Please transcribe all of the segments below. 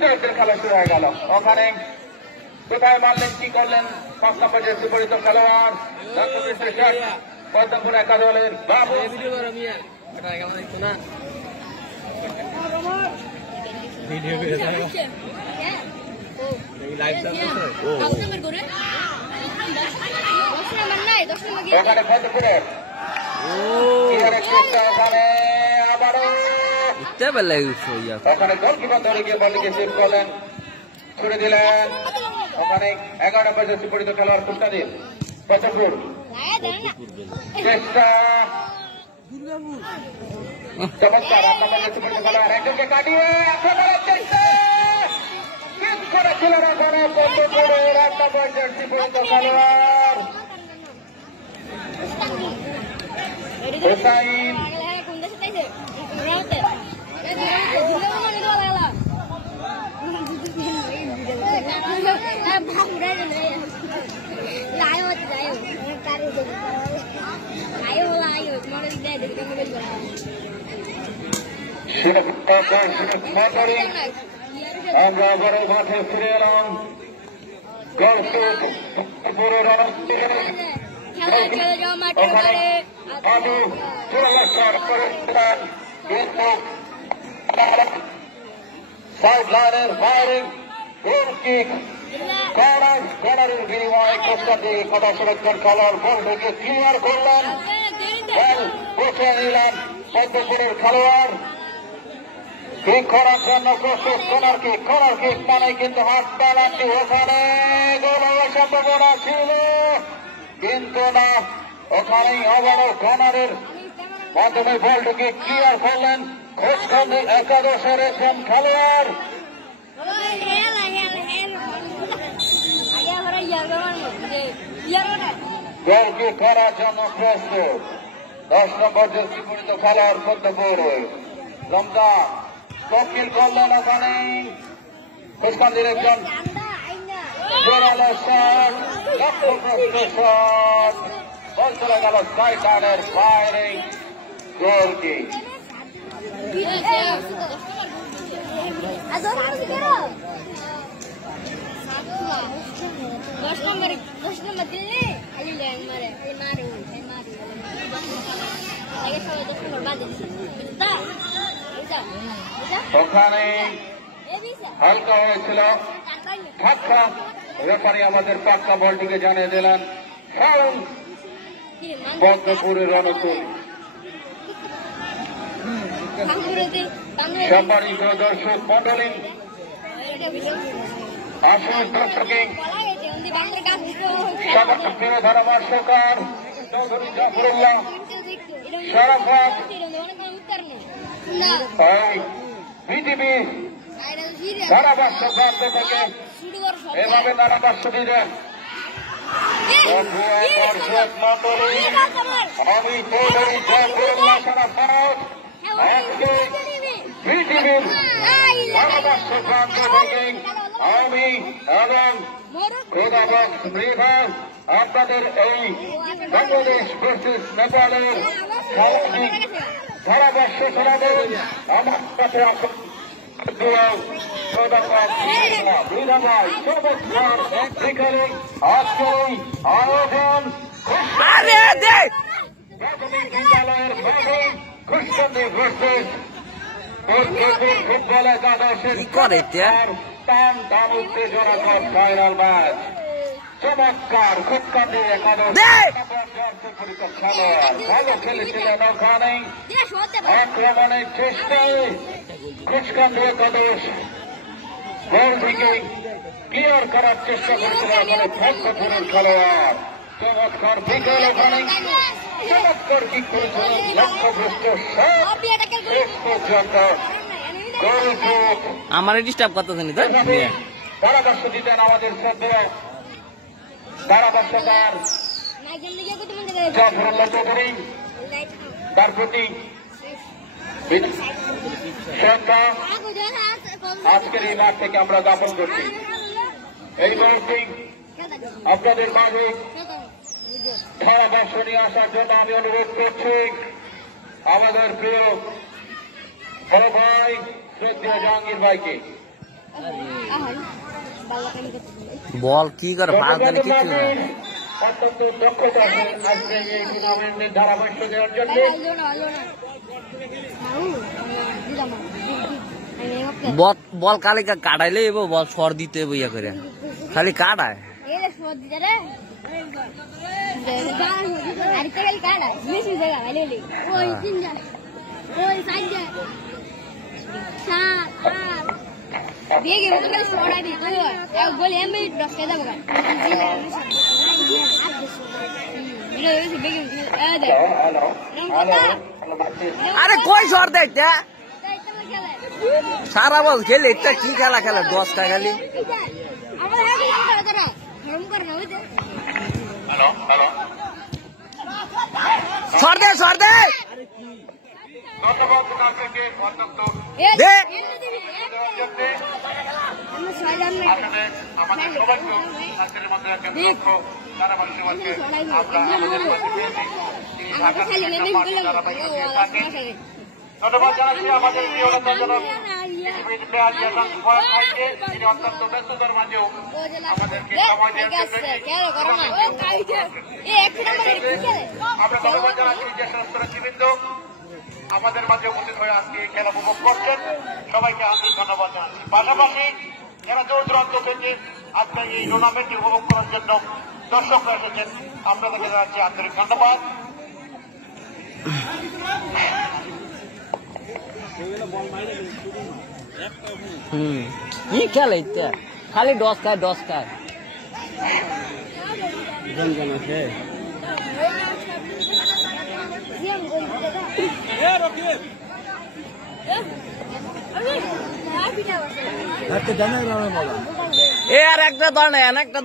বিজয়ীদের খেলা শুরু হয়ে গেল। ওখানে কোথায় মারলেন, কি করলেন 5 নম্বর জার্সি পরিহিত খেলোয়াড় পদ্মপুর একা দলের বাবু। ওখানে পদ্মপুরের ওখানে গোলকিপার ধরে গিয়ে বলটিকে সেভ করলেন, ছুড়ে দিলেন। ওখানে 11 নম্বর জার্সি পরিহিত খেলোয়াড় কুষ্টাদীপ পদ্মপুর চেষ্টা চমৎকার। 8 নম্বর জার্সি পরিহিত খেলোয়াড় একজনকে কাটিয়ে চেষ্টা মিস করেছিলেন। ওখানে পদ্মপুরের 8 নম্বর জার্সি পরিহিত খেলোয়াড় হুসাইন। আমরা বড় মাঠে ফিরে এলাম। সাইডলাইনের ফায়ারিং গোল কিক কর্নারের বিনিময়ে কোস্টাদি কথা সুরক্ষণ খেলোয়াড় বল থেকে ক্লিয়ার করলেন, বল বসে নিলেন পদ্মপুরের খেলোয়াড়। কিক করার জন্য প্রস্তুত। কর্নার কিক মানে কিন্তু হাত পালাচ্ছি। ওখানে গোল হওয়ার সম্ভাবনা ছিল কিন্তু না। ওখানেই আবারও কর্নারের মাধ্যমে বলটিকে ক্লিয়ার করলেন খোঁজখন্দি একাদশের একজন খেলোয়াড়। গোল কিক করার জন্য প্রস্তুত 10 নম্বর জার্সি পরিহিত খেলোয়াড় পদ্মপুর রমজান তকিল করলেন। ওখানে খোঁজখন্দির একজন জোরালো শট, লক্ষ্যভ্রষ্ট শট, বল চলে গেল সাইডলাইনের ফায়ারিং গোল কিক। ওখানে হালকা হয়েছিল ধাক্কা, রেফারি আমাদের পাক্কা বলটিকে জানিয়ে দিলেন ফাউল পদ্মপুরের অনুকূল। সম্মানিত দর্শক মন্ডলী, আসুন দর্শকে প্রিয় ধারাভাষ্যকার চৌধুরী জাফরুল্লাহ শরাফত বিজিবি ধারাভাষ্যকার থেকে এভাবে ধারাভাষ্য দিলেন। দর্শক মন্ডলী, আমি চৌধুরী জাফরুল্লাহ শরাফত বিজিবির ধারাভাষ্যকার থেকে আমি এবং খোদাবক্স মৃধা আপনাদের এই বাংলাদেশ ভার্সেস নেপালের সামাজিক ধারাভাষ্য শোনাবেন। আমার কাছে আজকের আয়োজন প্রাথমিক বিদ্যালয়ের খুশবন্দি ভার্সেস ফুটবল একাদশের টান টান উত্তেজনাকর ফাইনাল ম্যাচ। চমৎকার খুবকান্দি একাদশ খেলোয়াড় ভালো খেলেছিলেন। ওখানে আক্রমণের চেষ্টায় খুচকান্দি একাদশ গোল থেকে ক্লিয়ার করার চেষ্টা করেছিলেন। ওখানে পদ্মপুরের খেলোয়াড় চমৎকার বিকেল, ওখানে চমৎকার কি করেছিলেন লক্ষ্যভ্রষ্ট শট শেষ পর্যন্ত গোল কিক। আমার ডিস্টার্ব করতেছেন ধারাভাষ্য দিতেন আমাদের শ্রদ্ধেয় ধারাভাষ্যকার জাফরুল্লাহ চৌধুরী। তার প্রতি শ্রদ্ধা আজকের এই মাঠ থেকে আমরা জ্ঞাপন করছি। এই মুহূর্তে আপনাদের মাঝে ধারাভাষ্য নিয়ে আসার জন্য আমি অনুরোধ করছি আমাদের প্রিয় বড় ভাই শ্রদ্ধেয় জাহাঙ্গীর ভাইকে। বল কি করে ফাঁস দিলে কিছু না অত্যন্ত দক্ষতা আজকে এই টুর্নামেন্টের ধারাভাষ্য দেওয়ার জন্য বল কালি কাটাইলে বল সর দিতে বইয়া করে খালি কাটায় আরে কই সর দেখতে সারা বল খেলে একটা কি খেলা খেলে 10টা খালি সর দে ধন্যবাদ জানাচ্ছি আমাদের প্রিয়জনক তিনি অত্যন্ত ব্যস্ততার মাঝেও আমাদেরকে সময় দেওয়ার জন্য আমরা ধন্যবাদ জানাচ্ছি যে সমস্ত নেতৃবৃন্দ আমাদের মাঝে উপস্থিত হয়ে আজকে খেলা উপভোগ করছেন সবাইকে আন্তরিক ধন্যবাদ জানাচ্ছি পাশাপাশি যারা দূর দূরান্ত থেকে আজকে এই টুর্নামেন্টটি উপভোগ করার জন্য দর্শকরা এসেছেন আপনাদেরকে জানাচ্ছি আন্তরিক ধন্যবাদ কি খেলে খালি 10 খায় আর একটা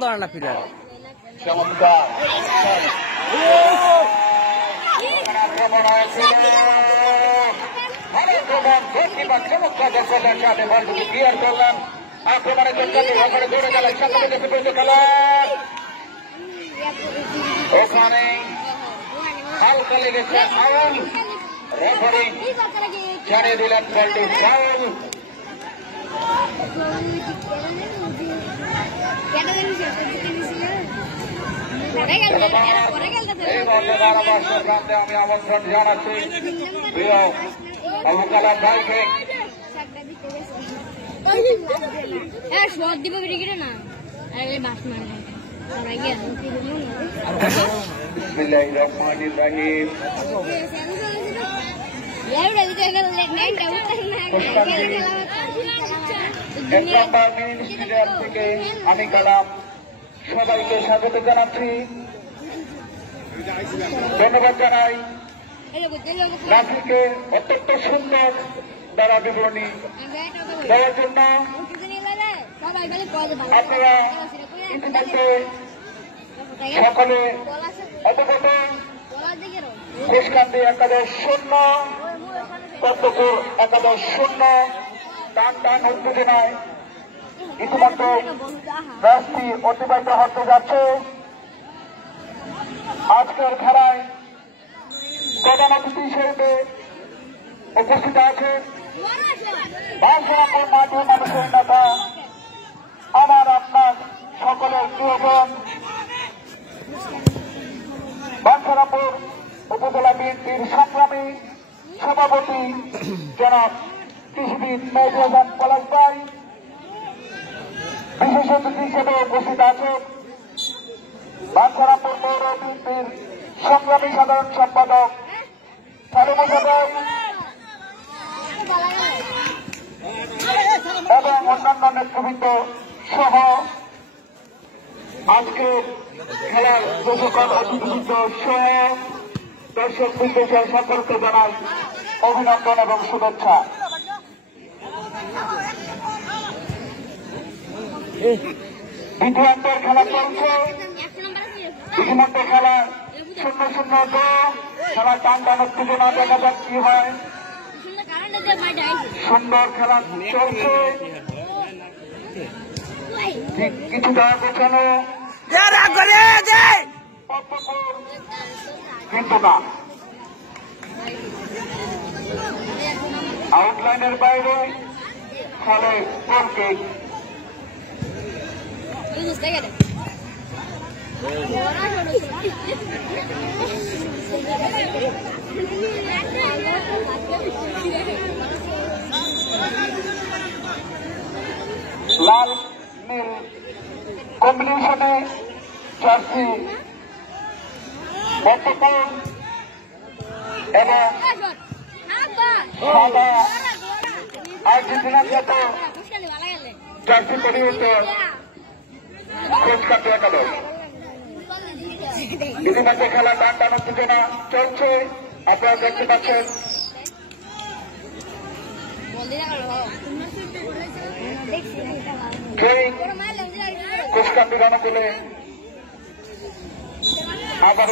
ধরে না ফিরে চমৎকার চমৎকার দর্শকের সাথে বলটি ক্লিয়ার করলাম আক্রমণের জন্য দৌড়ে গেলেন সামনে খেলার ওখানে হালকা লেগেছে ফাউল রেফারি জানিয়ে দিলেন বলটি ফাউল এই বলে ধারাভাষ্যের কাছে আমি আমন্ত্রণ জানাচ্ছি প্রিয় আবু কালাম ভাইকে থেকে আমি কালাম সবাইকে স্বাগত জানাচ্ছি ধন্যবাদ জানাই রাফিকে অত্যন্ত সুন্দর দ্বারা বিবরণী দেওয়ার জন্য আপনারা ইতিমধ্যে সকলে অবগত দেশকান্দি 11-0 পদ্মপুর 11-0 টান উত্তেজনায় ইতিমধ্যে ম্যাচটি অতিবাহিত হতে যাচ্ছে আজকের খেলায় প্রধান অতিথি হিসেবে উপস্থিত আছেন বাংলাদেশের মাঠে মানুষের নেতা আমার আপনার সকলের প্রিয়জন বাঞ্ছারামপুর উপজেলা বিএনপির সংগ্রামী সভাপতি জনাব কৃষিবিদ মেজবান পলাশ ভাই বিশেষ অতিথি হিসেবে উপস্থিত আছেন বাঞ্ছারামপুর পৌর বিএনপির সংগ্রামী সাধারণ সম্পাদক সালুমুসা ভাই এবং অন্যান্য নেতৃবৃন্দ সহ আজকে খেলার প্রশিক্ষণ অতিথিবৃন্দ সহ দর্শক বৃন্দ সকলকে জানাই অভিনন্দন এবং শুভেচ্ছা। দ্বিতীয়ার্ধের খেলা চলছে ইতিমধ্যে খেলা 0-0 খেলা টান উত্তেজনা দেখা যাক কি হয় সুন্দর খেলা চলছে কিছুটা গোছানো কিন্তু না আউটলাইনের বাইরে ফলে গোল কিক লাল নীল কম্বিনেশনে জার্সি বর্তমান এবং সাদা আর্জেন্টিনার মতো জার্সি পরিবর্তে কোচ কাটে একাদশ। ইতিমধ্যে খেলা টান টান উত্তেজনা চলছে, আপনারা দেখতে পাচ্ছেন। কোচ কাটে অনুকূলে আবার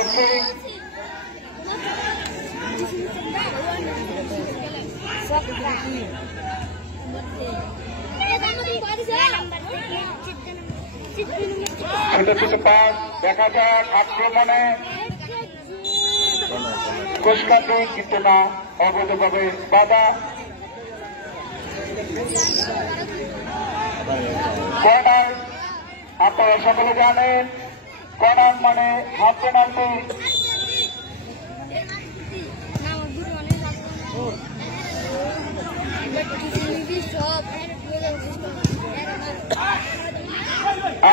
ছোট ছোট পাস দেখা যাক আক্রমণে কোষকাটি কিন্তু না, অবৈধভাবে বাধা। কর্নার আপনারা সকলে জানেন, কর্নার মানে হাফ পেনাল্টি।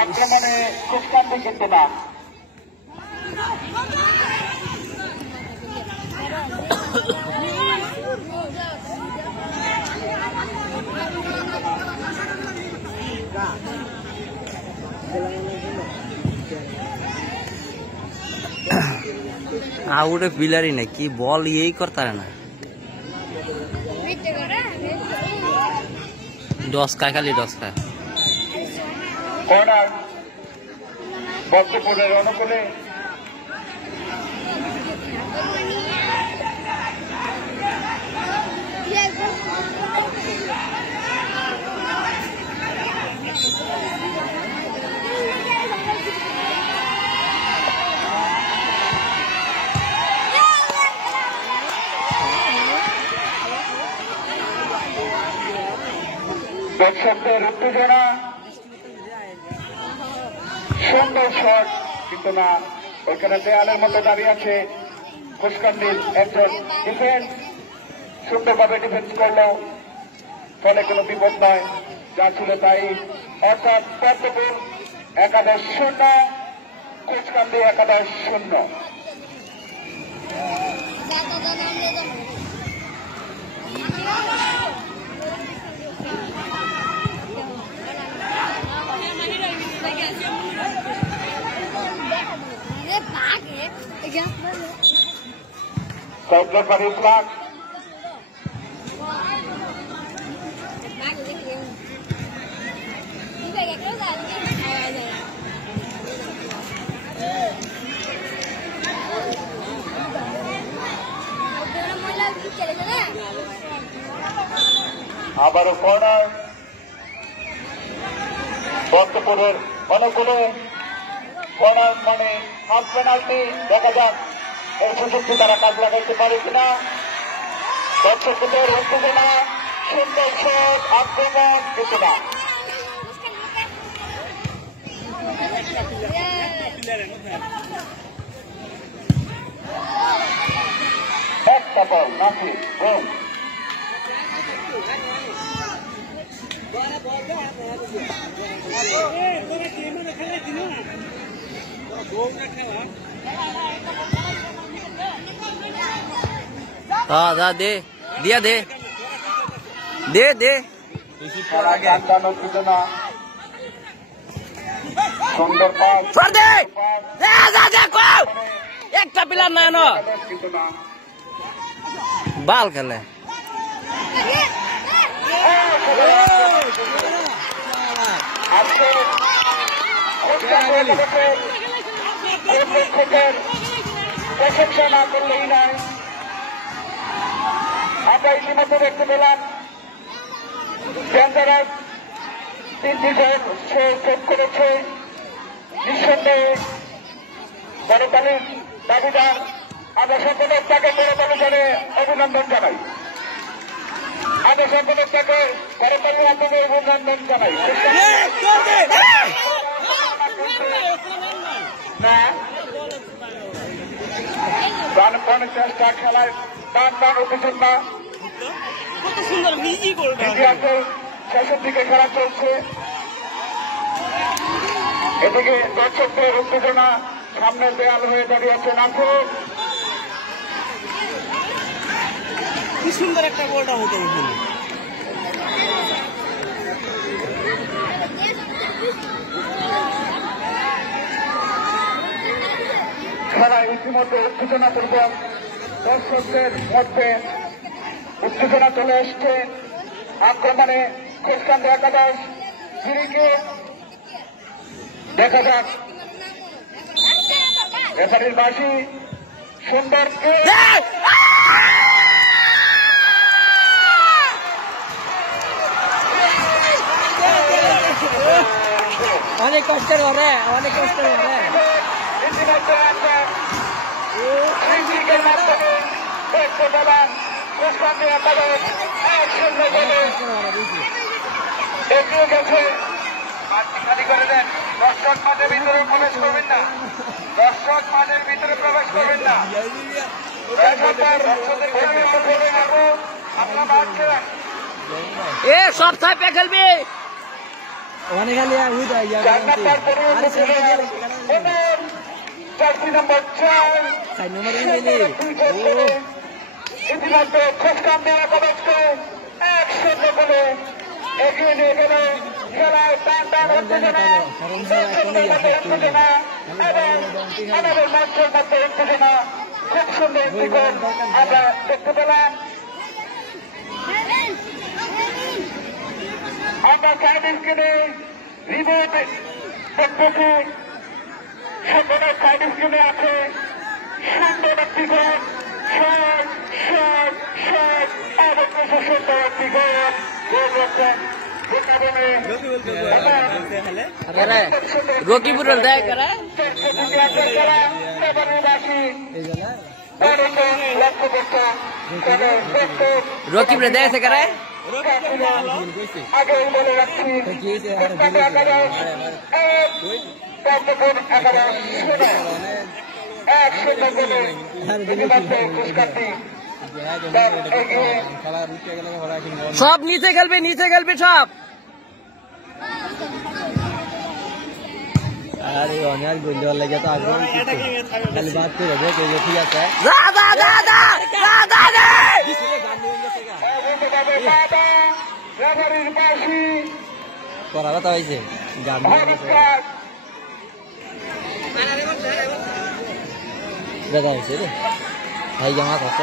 আক্রমণে কোষকাটি কিন্তু না। आउट पिलर ही नहीं कि बॉल यही करता है ना डस्का खाली डस्का কর্নার বক্তপুরের অনুকূলে দর্শকদের উত্তেজনা, সুন্দর শট কিন্তু না, ওইখানে দেয়ালের মতো দাঁড়িয়ে আছে কোষকান্ডির একজন ডিফেন্স, সুন্দরভাবে ডিফেন্স করলো, ফলে কোনো বিপদ নয়, যা ছিল তাই। অর্থাৎ পদ্মপুর 11-0, কোষকান্দি 11-0। Farid Islam আবারও কর্নার বর্তপুরের অনুকূলে। কর্নার মানে হাফ পেনাল্টি, দেখা যাক এই সুযোগটি তারা কাজ লাগাইতে পারে কিনা। দর্শকদের উত্তেজনা, সুন্দর শট, আক্রমণ কিন্তু না। একটা বল নাসির গোল। हाँ दा दे दिया दे दे दे সুন্দর পাস छोड़ दे देखो एक पिला ना नो बाल खेले প্রশংসা না করলেই নয়। আমরা ইতিমধ্যে দেখতে পেলাম ডেঞ্জারাস 3টি গোল সে সেভ করেছে। নিঃসন্দেহে করতালির দাবিদার, আমরা সকলের তাকে করতালি করে অভিনন্দন জানাই। আমরা সকলের তাকে করতালি আপনাদের অভিনন্দন জানাই। প্রাণপণ চেষ্টা খেলায় টান উত্তেজনা শেষের দিকে খেলা চলছে। এদিকে দর্শকদের উত্তেজনা, সামনে দেয়াল হয়ে দাঁড়িয়ে আছে নাথুর। কি সুন্দর একটা গোলটা হতো খেলা ইতিমধ্যে উত্তেজনাপূর্বক, দর্শকদের মধ্যে উত্তেজনা চলে এসছে। আক্রমণে খ্রিস্টান একাদশ ফিরিকে দেখা যাক রেফারির বাঁশি সুন্দরকে অনেক কষ্টের ঘরে, অনেক কষ্টের ঘরে। ইতিমধ্যে একটা ফ্রিকিকের মাধ্যমে দেখতে পেলাম খ্রিস্টান একাদশ 1-0 গোলে এগিয়ে গেছে। খালি করে দেন, দর্শক মাঠের ভিতরে প্রবেশ করবেন না, দর্শক মাঠের ভিতরে প্রবেশ করবেন না। এ সব ছাপে খেলবে। ওখানে খালি ইতিমধ্যে খ্রিস্টান একাদশকে 1-0 গোলে এগিয়ে নিয়ে গেল। খেলায় টান উত্তেজনা এবং আমাদের মঞ্চের মধ্যে উত্তেজনা, খুব সুন্দর একটি গোল আমরা দেখতে পেলাম। আমরা সাইড স্ক্রিনে রিমোট দেখতেছি, সম্পূর্ণ সাইড স্ক্রিনে আছে সুন্দর একটি গোল, সুন্দর একটি গোল রকিবুর দেয় করে রকিব দেয় সে করে আগে বলে রাখছি সব নিচে খেলবে, নিচে খেলবে সব। আরে অনেক গোল দেওয়ার লাগে তো আগ্রহ খালি বাদ করে দেখ ঠিক আছে করা কথা হয়েছে গান দেখা হয়েছে রে ভাই জামা কষ্ট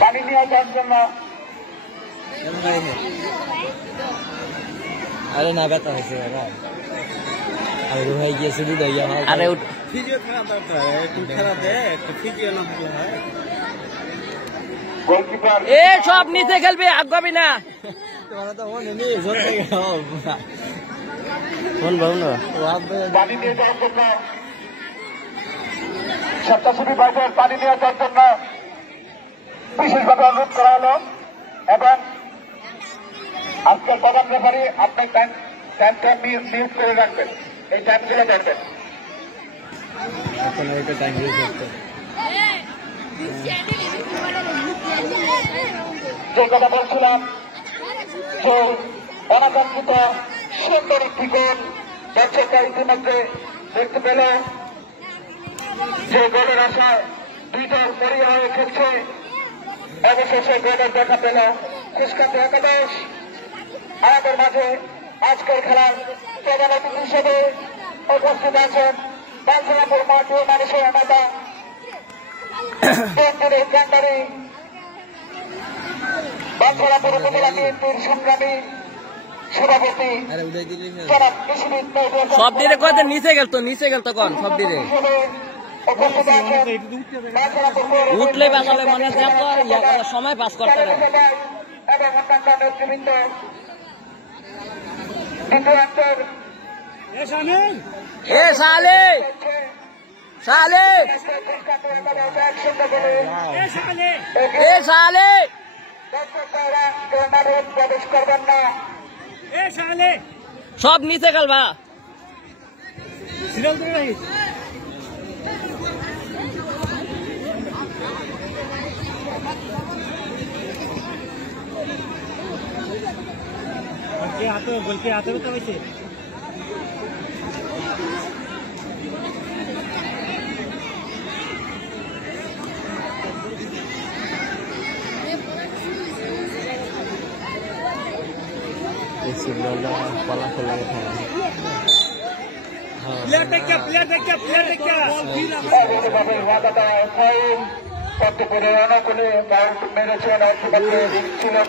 পানি নিয়ে আসার জন্য আরে না ব্যথা হয়েছে আর ভাই গিয়ে শুধু আরে ফিজিও খারাপ দরকার একটু খারাপ দেয় একটু ফিজিও না থাকলে হয় এ সব নিচে খেলবে, আগাবি না। পানি নিয়ে যাওয়ার জন্য স্বেচ্ছাসেবী বাইরের পানি নিয়ে যাওয়ার জন্য বিশেষভাবে অনুরোধ করা হলো। এবং আজকের প্রধান রেফারি আপনি টাইমটা মিউট করে রাখবেন, এই টাইমগুলো দেখবেন। যে কথা বলছিলাম যে অনাকাঙ্ক্ষিত সুন্দর একটি গোল দর্শকরা ইতিমধ্যে দেখতে পেল, যে গোলের আশায় দুই দল মরিয়া হয়ে খেলছে। অবশেষে গোলের দেখা পেল খ্রিস্টান একাদশ। আমাদের মাঝে আজকের খেলার প্রধান অতিথি হিসেবে উপস্থিত আছেন বাঞ্ছনাপুর মাঠ ও মানুষের নেতা কান্ডারি, বাঞ্ছনাপুর উপজেলা বিএনপির সংগ্রামী সভাপতি জনাব কৃষিবিদ সব দিনে কত নিচে গেল তো, নিচে গেল তখন সব দিনে উপস্থিত আছেন উঠলে বাঁচালে মানে সময় পাস করতে হবে। এবং অন্যান্য নেতৃবৃন্দ দ্বিতীয়ার্ধের এ সালে সালে এ সালে প্রবেশ করবেন না। সব নিচে খেলবা বলকে হাতে তো হয়েছে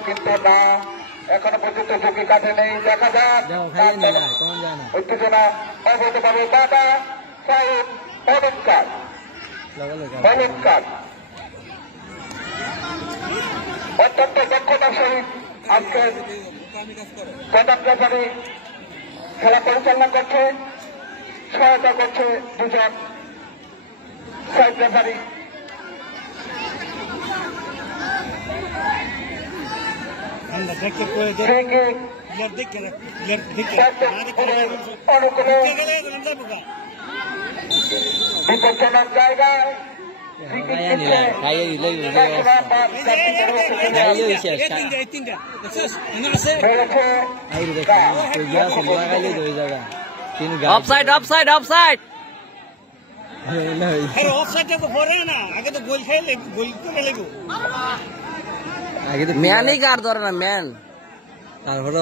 কিন্তু না এখনো পর্যন্ত ঝুঁকি কাটে নেই দেখা যাক উত্তেজনা অবৈধভাবে বাধা ফাউল অলঙ্কার অত্যন্ত দক্ষতার সহিত আজকের প্রধান রেফারি খেলা পরিচালনা করছে সহায়তা করছে দুজন সাইড রেফারি বিপজ্জনক জায়গায় অফসাইড অফসাইড অফসাইড ম্যানই কার ধরে না ম্যান তারপরে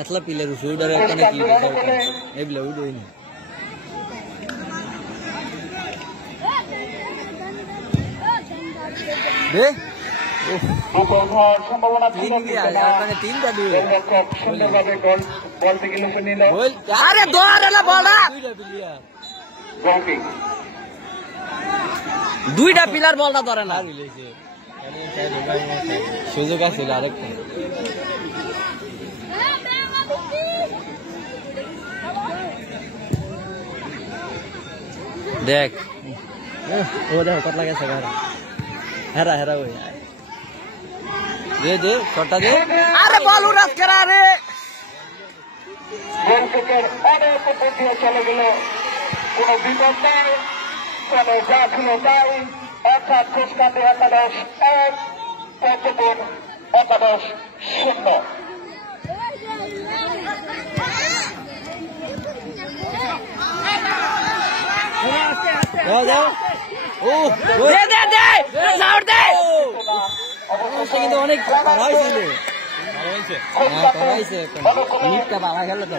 এতলা পিলের উঠে কি এইগুলো উঠে সম্ভাবনা সুন্দরভাবে বল থেকে লুফে নিল আরে দৌড়ালে বলা দুইটা পিলার বলটা ধরে না সুযোগ আছে আরেকটা দেখ ও দেখো কত লাগে হেরা হেরা ওই দে ছটা দে আরে বল উড়াস করা রে গোলকিপার অনেক উপর দিয়ে চলে গেল কোন বিপদ নেই চলে যা ছিল তাই অর্থাৎ কুষ্কান্দি 11-1 পদ্মপুর 11-0 দে দে দে সাউন্ড দে কিন্তু অনেক ভালো খেলে তো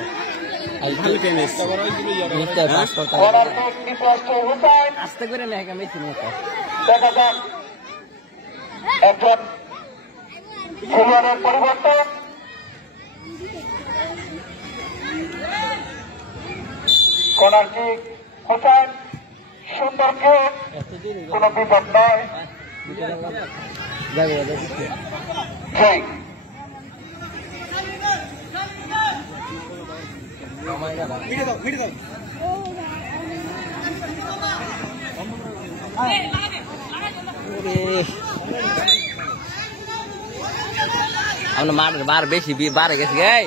আস্তে করে দেখা যাক একজন খেলোয়াড়ের পরিবর্তন কর্নার কিক হোসেন সুন্দর কিক কোন বিপদ নয় ঠিক আমরা মাঠের বার বেশি বারে গেছি গাই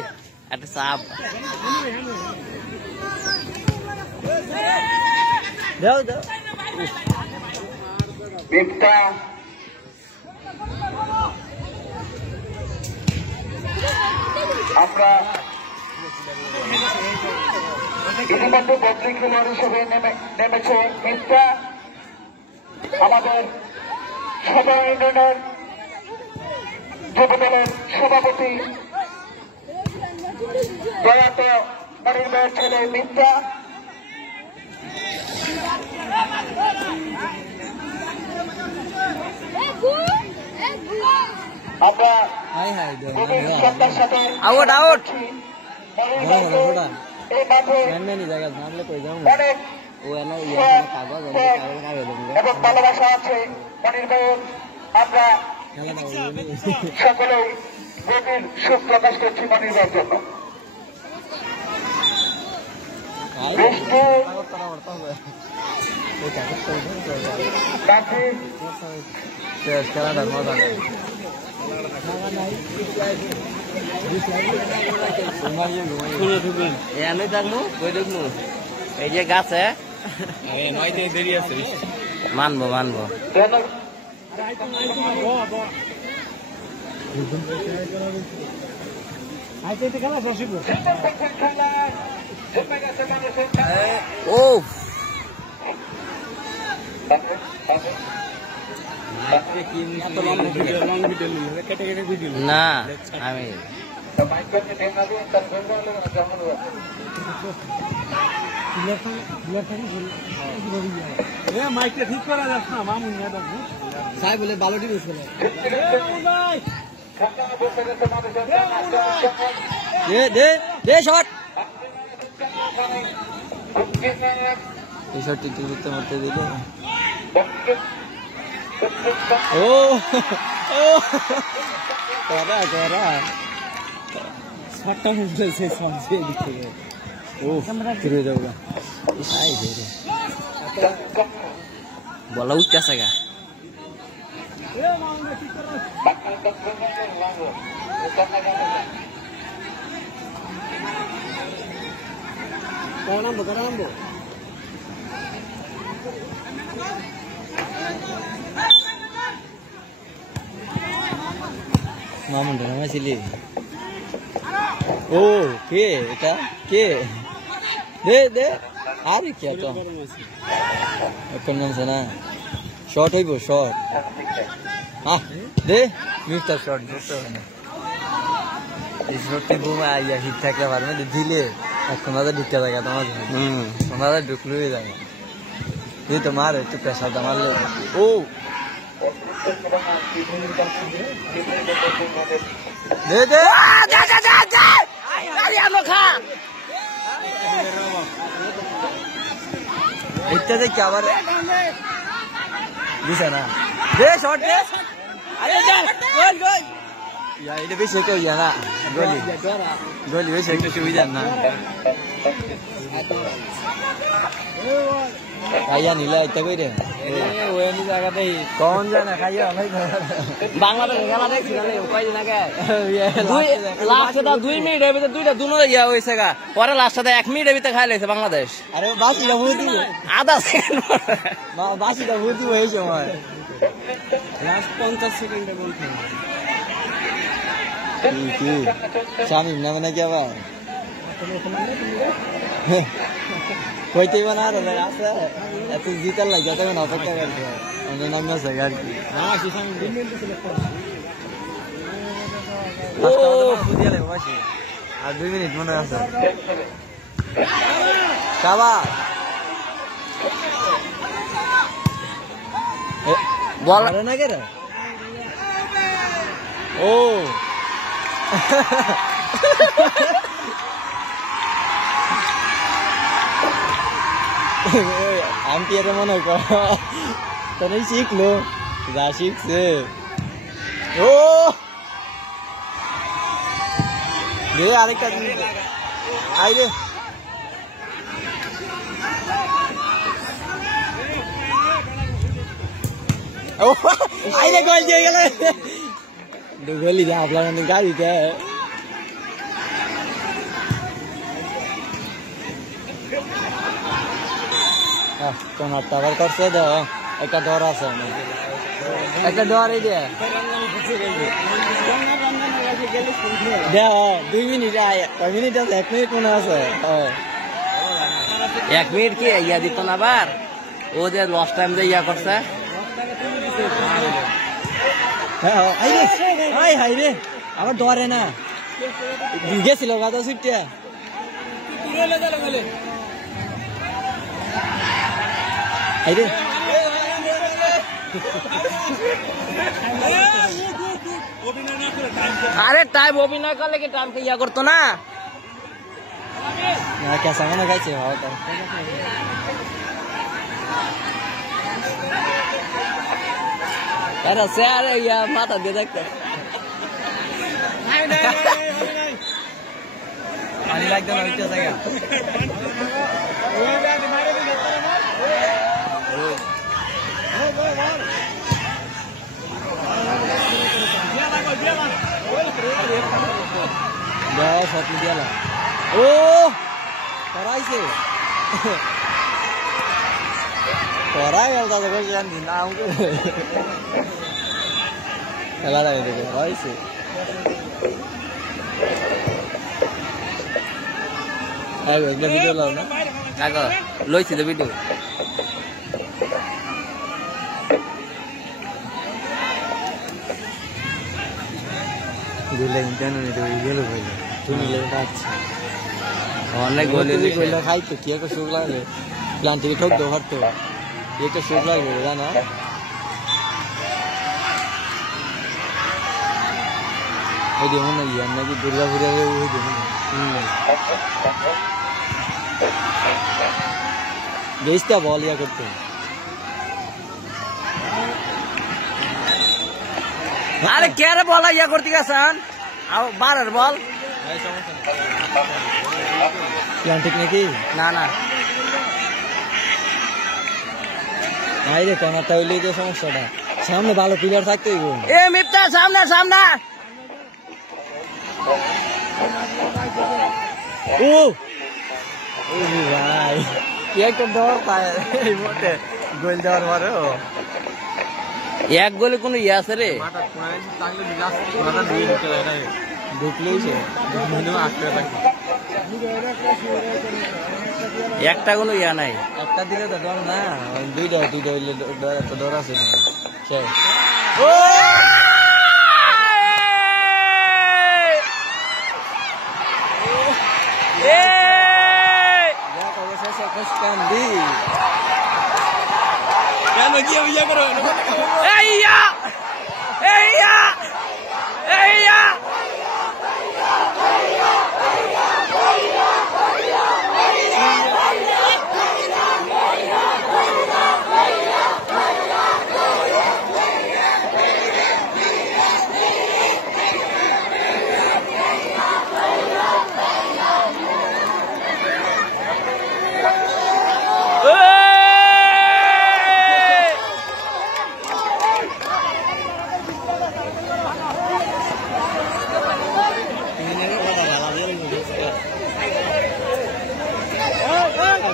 একটা চাপ আমরা ইতিমধ্যে বদলি খেলোয়াড় হিসেবে নেমেছে মিস্টার আমাদের সদর ইউনিয়নের যুবদলের সভাপতি প্রয়াত মনির ভাইয়ের ছেলে মিস্টা আমরা সত্তার সাথে আউট আউট এই মাঠে অনেক এবং ভালোবাসা আছে মনির ভাইয়ের আমরা সকলেই গভীর সুখ প্রকাশ করছি মনির ভাইয়ের জন্য খেলাটা মজা এনে থাকবো কই দেখবো এই যে গাছে মানবো মানবো ও না আমি মাইকটা ঠিক করা যাচ্ছে না মামুন সাহেব বলে বালোটি ইউজ করে দে শট এই শটটি তুলতে মতে দিল ও ও করা শটটা মিলছে সবচেয়ে দিক থেকে ও ফিরে যাওয়া আই রে বলা উঠতেছে গা Caramba. মামুন নামাইছিলি ও কে এটা কে দে আরে কে তো এখন নামছে না শর্ট হইব শর্ট দে মিস্টার শর্ট ধরতে হবে না এই শর্টটি বোমা আইয়া হিট থাকলে পারবে দিলে এখন মাঝে ঢুকতে থাকে তোমার তোমার ঢুকলে হয়ে যাবে তুই তো মার একটু প্রেশারটা মারলে ও দে এটা দেখি আবার দিছে না দে শর্ট দে আরে গোল এটা বেশি তো ইয়া না গলি বেশি একটা সুবিধা না খাইয়া নিলে আইতে কইরে ওই জায়গাতেই কোন জানা খাইয়া বাংলাদেশ খেলা দেখছি না উপায় না কে লাস্টটা 2 মিনিটের ভিতরে দুইটা দুনো ইয়া হইছে গা পরে লাস্টটা 1 মিনিটের ভিতরে খাই লইছে বাংলাদেশ আরে বাসিটা হই দিবে আধা সেকেন্ড বাসিটা হই দিবে এই সময় লাস্ট 50 সেকেন্ডে গোল খেলে কি শামিম নামে নাকি আবার কইতেই না রে আছে এত জিতার লাগে যতক্ষণ অপেক্ষা করছে অন্য নাম আছে আর কি আর 2 মিনিট মনে আছে শাবাশ বল না কে রে ও আন্টি এর মনে কর তোর শিখলো যা শিখছে ও দে আরেকটা আইরে ও আইরে গোল দিয়ে গেল গোলি যা আপনার গাড়িতে তোমার টাকার করছে দাও একটা ডর আছে একটা ডর এই দে 2 মিনিট 1 মিনিট আছে 1 মিনিট মনে আছে 1 মিনিট কি ইয়া দিত না আবার ও যে লস্ট টাইম যে ইয়া করছে হাই রে আবার ডরে না গেছিল গাদা সিটটা আরে আরে টাইম অভিনয় করলে কি টাইম ইয়া করতো না কেসা মনে খাইছে আরে স্যার ইয়া মাথা দিয়ে দেখতে পানি লাগতো না ওইটা জায়গা শট দিয়ে ও করাইছে করাই গেল দাদা বলছি জানি না আমাকে খেলা লাগে দেখে করাইছে ভিডিও লাও না কাকা লইছি তো ভিডিও দিলে ইন্টারনেট গেল ভাই তুমি লেটা আছে অনেক গোলে গোলে খাইতো কি একটা শোক লাগে প্ল্যান থেকে ঠক দো হাঁটতো একটা শোক লাগবে জানা ওই দেবো না ইয়ার নাকি দুর্গাপুরে ওই দেবো বেচটা বল ইয়া করতে আরে কে রে বলা ইয়া করতে গেছেন বারের বল প্ল্যান ঠিক নাকি না না নাই রে কর্নারটা হইলেই তো সমস্যাটা সামনে ভালো প্লেয়ার থাকতে হইব এ মিপ্তা সামনে সামনে ও ভাই কি একটা ডর পায় এই মুহূর্তে গোল দেওয়ার পরেও এক গোলে কোনো ইয়ে আছে রে ঢুকলেই সে একটা কোনো ইয়া নাই একটা দিলে তো ডর না দুইটা হইলে একটা ডর আছে সে কেন কি ইয়া করো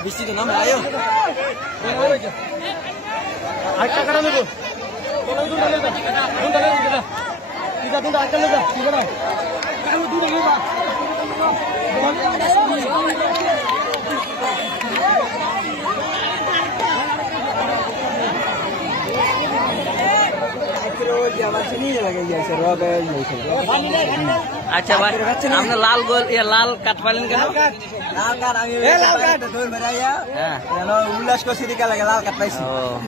বৃষ্টি তো নাম আয়ো আরেকটা কাটা নেবো আচ্ছা ভাই আপনি লাল গোল লাল কাট পাইলেন কেন লাল কাট আমি লাল কাট দৌড় বেড়াইয়া উল্লাস করছি লাল কাট পাইছি